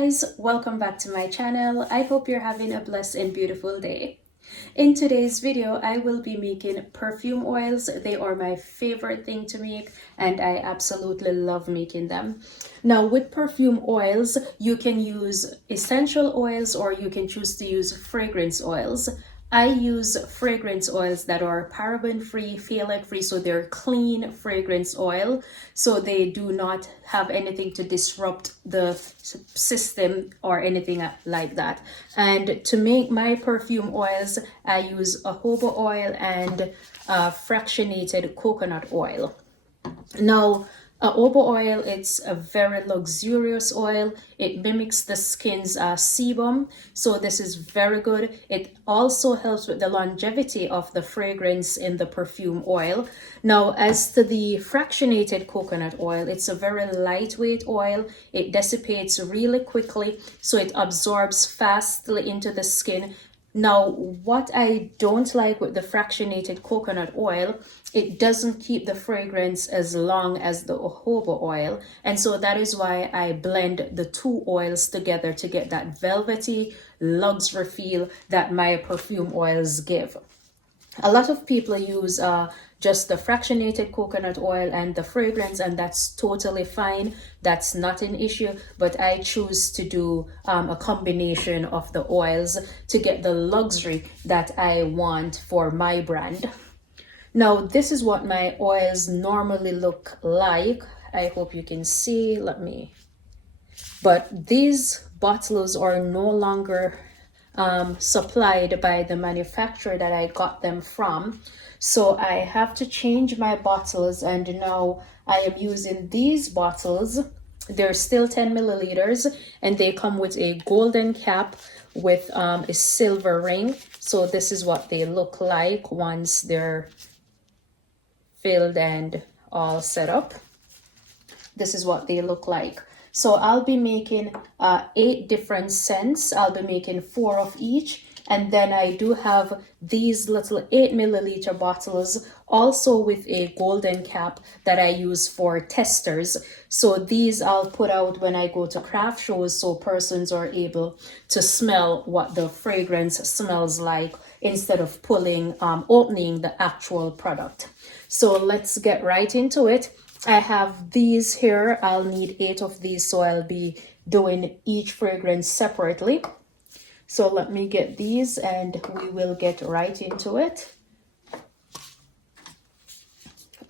guys, welcome back to my channel. I hope you're having a blessed and beautiful day. In today's video, I will be making perfume oils. They are my favorite thing to make and I absolutely love making them. Now with perfume oils, you can use essential oils or you can choose to use fragrance oils. I use fragrance oils that are paraben free, phthalate free, so they're clean fragrance oil, so they do not have anything to disrupt the system or anything like that. And to make my perfume oils, I use jojoba oil and fractionated coconut oil. Now, jojoba oil, it's a very luxurious oil. It mimics the skin's sebum, so this is very good. It also helps with the longevity of the fragrance in the perfume oil. Now, as to the fractionated coconut oil, it's a very lightweight oil. It dissipates really quickly, so it absorbs fastly into the skin. Now, what I don't like with the fractionated coconut oil, it doesn't keep the fragrance as long as the jojoba oil. And so that is why I blend the two oils together to get that velvety luxury feel that my perfume oils give. A lot of people use just the fractionated coconut oil and the fragrance, and that's totally fine. That's not an issue, but I choose to do a combination of the oils to get the luxury that I want for my brand. Now, this is what my oils normally look like. I hope you can see. But these bottles are no longer supplied by the manufacturer that I got them from, so I have to change my bottles, and now I am using these bottles. They're still 10 milliliters and they come with a golden cap with a silver ring. So this is what they look like once they're filled and all set up. This is what they look like. So I'll be making 8 different scents. I'll be making 4 of each. And then I do have these little 8 milliliter bottles also with a golden cap that I use for testers. So these I'll put out when I go to craft shows so persons are able to smell what the fragrance smells like instead of opening the actual product. So let's get right into it. I have these here. I'll need 8 of these, so I'll be doing each fragrance separately. So let me get these and we will get right into it.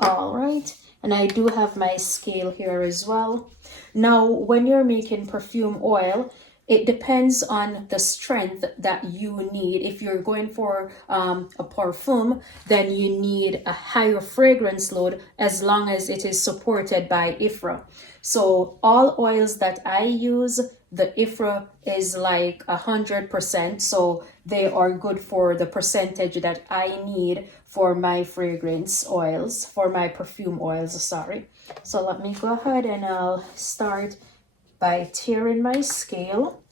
All right, and I do have my scale here as well. Now, when you're making perfume oil, it depends on the strength that you need. If you're going for a perfume, then you need a higher fragrance load as long as it is supported by IFRA. So all oils that I use, the IFRA is like 100%. So they are good for the percentage that I need for my fragrance oils, for my perfume oils, sorry. So let me go ahead and I'll start by tearing my scale,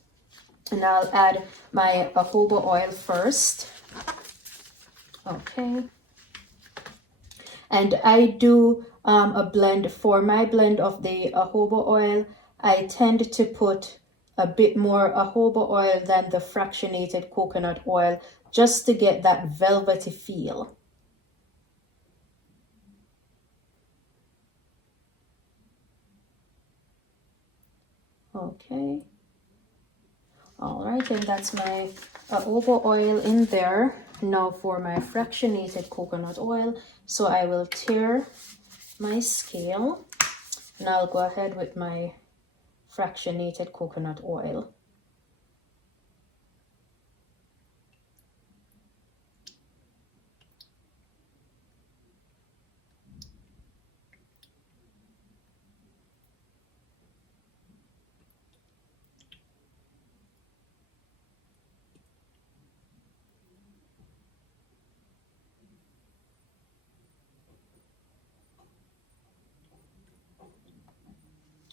and I'll add my jojoba oil first. Okay. And I do a blend. For my blend of the jojoba oil, I tend to put a bit more jojoba oil than the fractionated coconut oil just to get that velvety feel. Okay. All right, and that's my jojoba oil in there. Now for my fractionated coconut oil, so I will tear my scale and I'll go ahead with my fractionated coconut oil.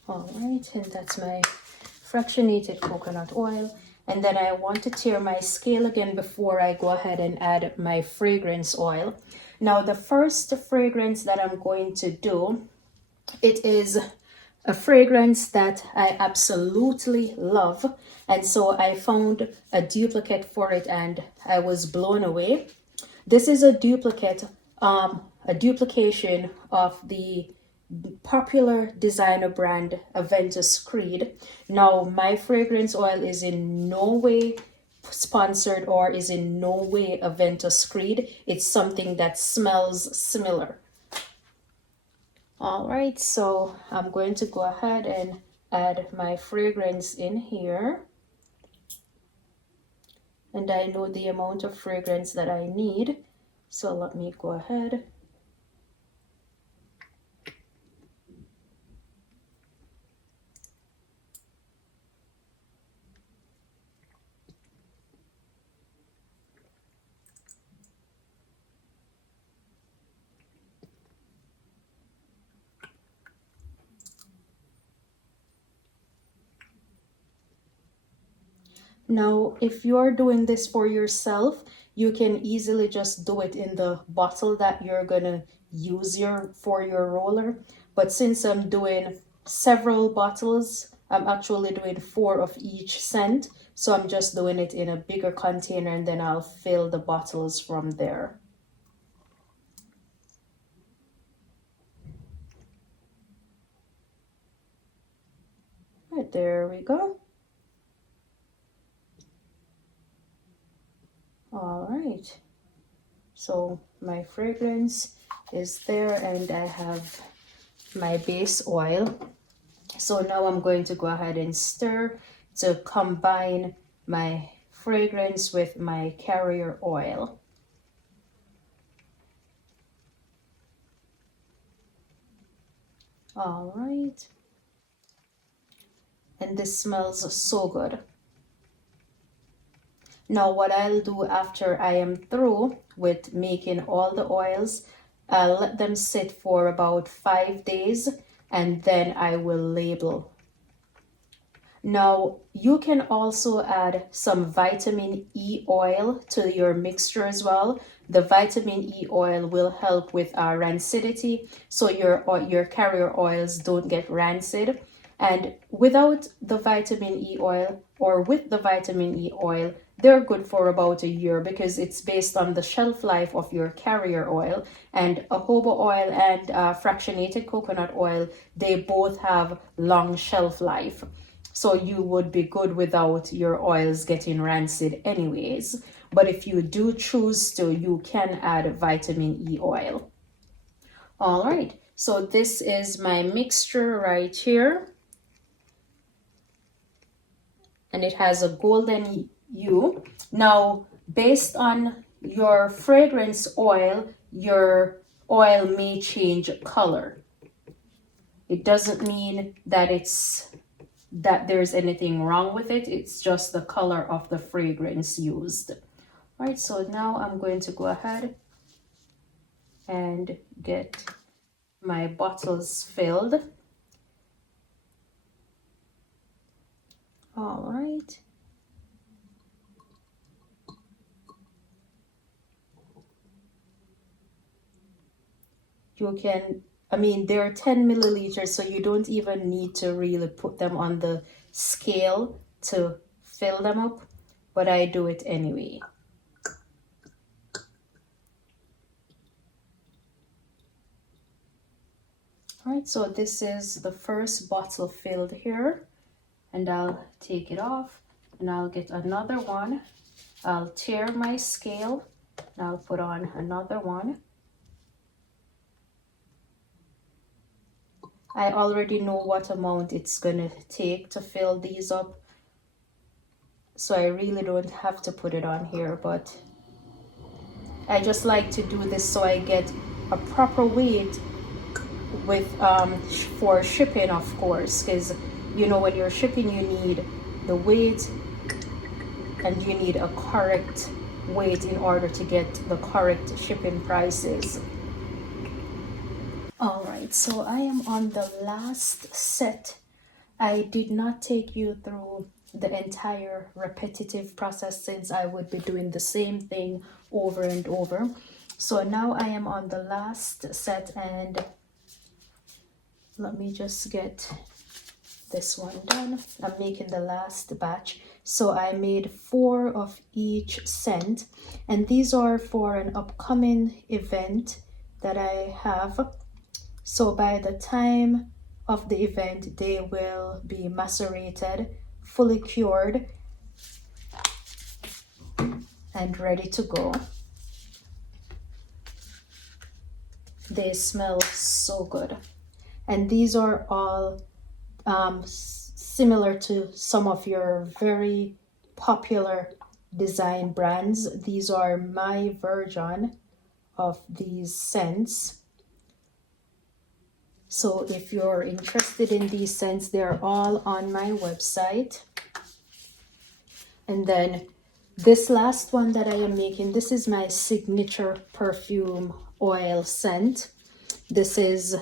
All right, and that's my fractionated coconut oil. And then I want to tear my scale again before I go ahead and add my fragrance oil. Now the first fragrance that I'm going to do, it is a fragrance that I absolutely love, and so I found a duplicate for it and I was blown away. This is a duplicate, a duplication of the popular designer brand Aventus Creed. Now, my fragrance oil is in no way sponsored or is in no way Aventus Creed. It's something that smells similar. All right, so I'm going to go ahead and add my fragrance in here. And I know the amount of fragrance that I need. So let me go ahead. Now, if you're doing this for yourself, you can easily just do it in the bottle that you're gonna use for your roller. But since I'm doing several bottles, I'm actually doing 4 of each scent. So I'm just doing it in a bigger container and then I'll fill the bottles from there. Right, there we go. All right, so my fragrance is there and I have my base oil. So now I'm going to go ahead and stir to combine my fragrance with my carrier oil. All right, and this smells so good. Now what I'll do after I am through with making all the oils, I'll let them sit for about 5 days and then I will label. Now you can also add some vitamin E oil to your mixture as well. The vitamin E oil will help with rancidity, so your carrier oils don't get rancid. And without the vitamin E oil or with the vitamin E oil, they're good for about a year because it's based on the shelf life of your carrier oil. And jojoba oil and fractionated coconut oil, they both have long shelf life. So you would be good without your oils getting rancid anyways. But if you do choose to, you can add vitamin E oil. All right, so this is my mixture right here. And it has a golden hue. Now, based on your fragrance oil, your oil may change color. It doesn't mean that there's anything wrong with it. It's just the color of the fragrance used. All right, so now I'm going to go ahead and get my bottles filled. All right. You can, I mean, they're 10 milliliters, so you don't even need to really put them on the scale to fill them up, but I do it anyway. All right, so this is the first bottle filled here, and I'll take it off and I'll get another one. I'll tear my scale and I'll put on another one. I already know what amount it's gonna take to fill these up, so I really don't have to put it on here, but I just like to do this so I get a proper weight with for shipping, of course, because you know when you're shipping you need the weight and you need a correct weight in order to get the correct shipping prices. All right, so I am on the last set. I did not take you through the entire repetitive process since I would be doing the same thing over and over. So now I am on the last set, and let me just get this one done. I'm making the last batch. So I made 4 of each scent, and these are for an upcoming event that I have. So by the time of the event, they will be macerated, fully cured, and ready to go. They smell so good. And these are all similar to some of your very popular design brands. These are my version of these scents. So if you're interested in these scents, they're all on my website. And then this last one that I am making, this is my signature perfume oil scent. This is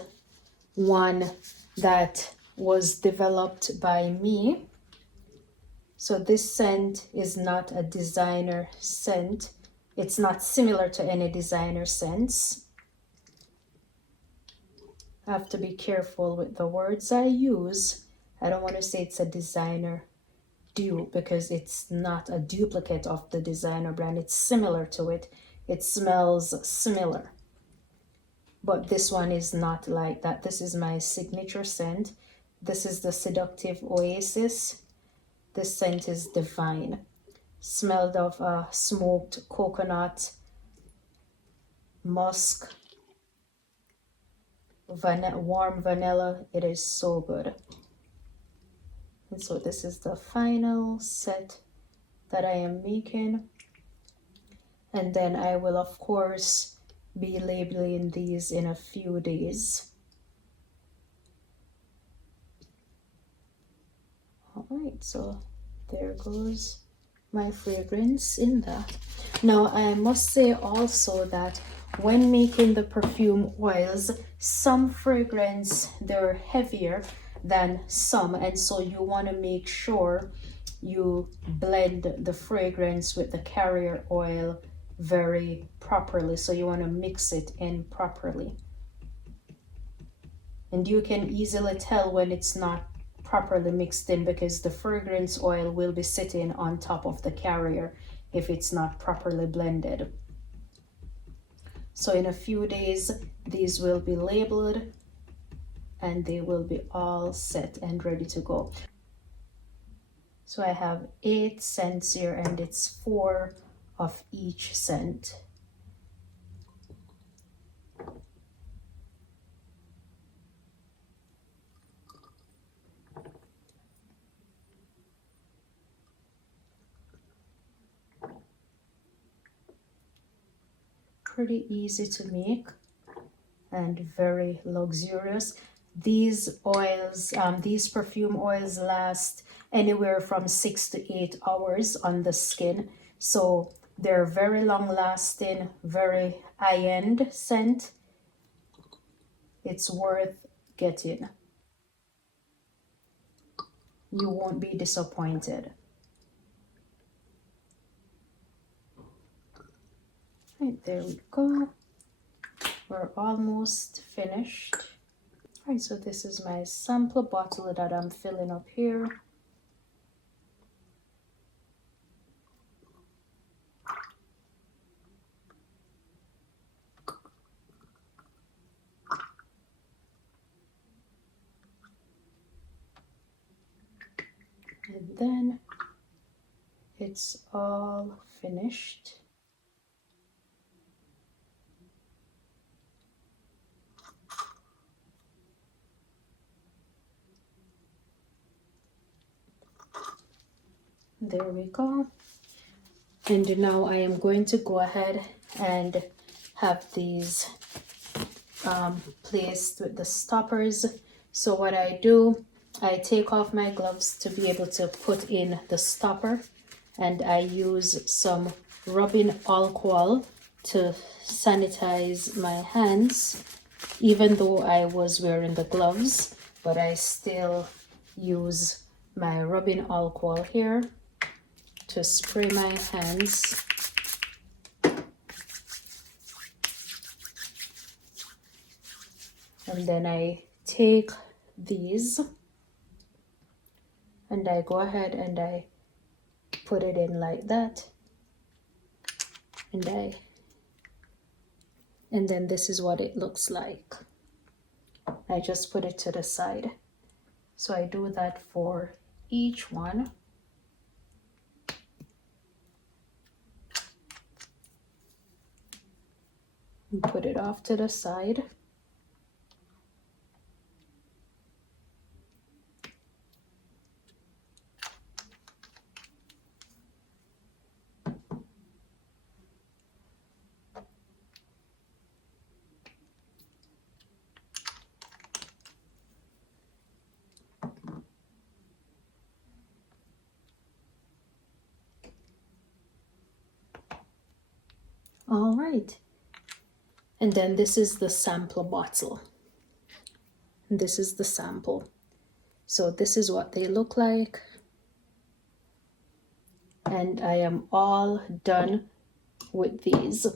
one that was developed by me. So this scent is not a designer scent. It's not similar to any designer scents. I have to be careful with the words I use. I don't want to say it's a designer dupe because it's not a duplicate of the designer brand. It's similar to it. It smells similar. But this one is not like that. This is my signature scent. This is the Seductive Oasis. This scent is divine. Smelled of smoked coconut, musk, warm vanilla. It is so good. And so this is the final set that I am making. And then I will, of course, be labeling these in a few days. All right, so there goes my fragrance in that. Now I must say also that when making the perfume oils, some fragrance, they're heavier than some, and so you want to make sure you blend the fragrance with the carrier oil very properly. So you want to mix it in properly, and you can easily tell when it's not properly mixed in because the fragrance oil will be sitting on top of the carrier if it's not properly blended. So in a few days these will be labeled and they will be all set and ready to go. So I have 8 scents here and it's 4 of each scent. Pretty easy to make and very luxurious. These oils, these perfume oils last anywhere from 6 to 8 hours on the skin. So they're very long lasting, very high-end scent. It's worth getting. You won't be disappointed. Right, there we go. We're almost finished. All right, so this is my sample bottle that I'm filling up here. And then it's all finished. There we go. And now I am going to go ahead and have these placed with the stoppers. So what I do, I take off my gloves to be able to put in the stopper, and I use some rubbing alcohol to sanitize my hands, even though I was wearing the gloves, but I still use my rubbing alcohol here to spray my hands. And then I take these and I go ahead and I put it in like that, and then this is what it looks like. I just put it to the side. So I do that for each one. And put it off to the side. All right. And then this is the sample bottle. And this is the sample. So this is what they look like. And I am all done with these.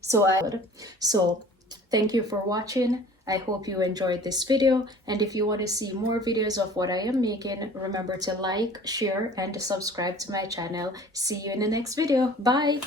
So thank you for watching. I hope you enjoyed this video, and if you want to see more videos of what I am making, remember to like, share, and subscribe to my channel. See you in the next video. Bye.